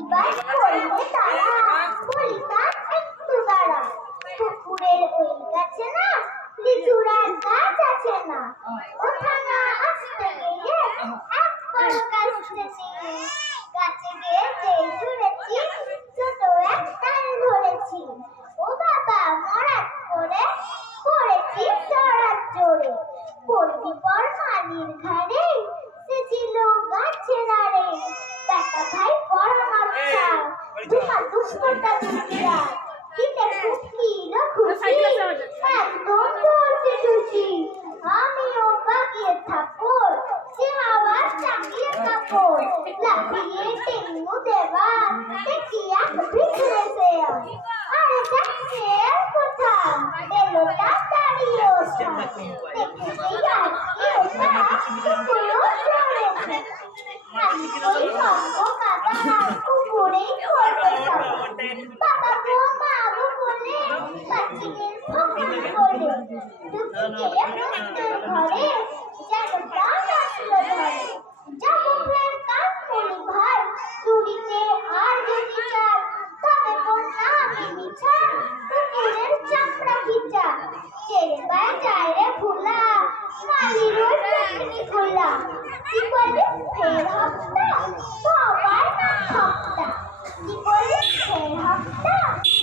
এবার বলবে তারা, বলি তা একটু দাঁড়া, পুকুরের ওই গাছে না লিচুড়ার গাছ আছে না, ওখানে আসতে গিয়ে একবার কাছতে নিয়ে গাছে গিয়ে যেই ঝুড়েছি ছোট এক তাল ধরেছি, ও বাবা মরাত করে পড়েছি চড়ার জোরে, পড়বি পর মালির ঘাড়ে, সে ছিল গাছের আড়ে, বেটা ভাই বড় নচ্ছা, দুমা দুষ্কটা দুষ্কিরা, কিতে খুকিলো খুশি, একদম ধরতে খুশি, আমিও বাগিয়ে থাকর, সে আবার চাকিয়ে থাকর, লাফিয়ে টেঙ্গু দেবা, দেখিয়া ভিতরে সে আরে দেখছে কোথা, এলোটা দাঁড়িয়ে ওঠা, দেখে আজকে ওটা পুকুরও চড়েছে, আমি ওই কঙ্ক কাদা পুকুরেই করবে সব, বাবা গো মা গো বলে বাচ্চিদের ভগবান বলে, ঢুকে মন্দির ঘরে যেন প্রাণ আসলো ধরে, যাবো ফের কানমুনি ভাই চুরিতে আর যদি চাই, তবে বন্যা আমি মিছা পুকুরের চাপড়া খিচা, ছেড়ে পায়ে যায় রে ভুলা, মালির ওই পুকুরি খোলা, কি বলে ফের হপ্তা বাবার নাম হপ্তা, কি বলে ফের হপ্তা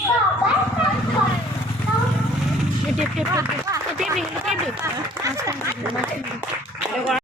বাবার নাম হপ্তা।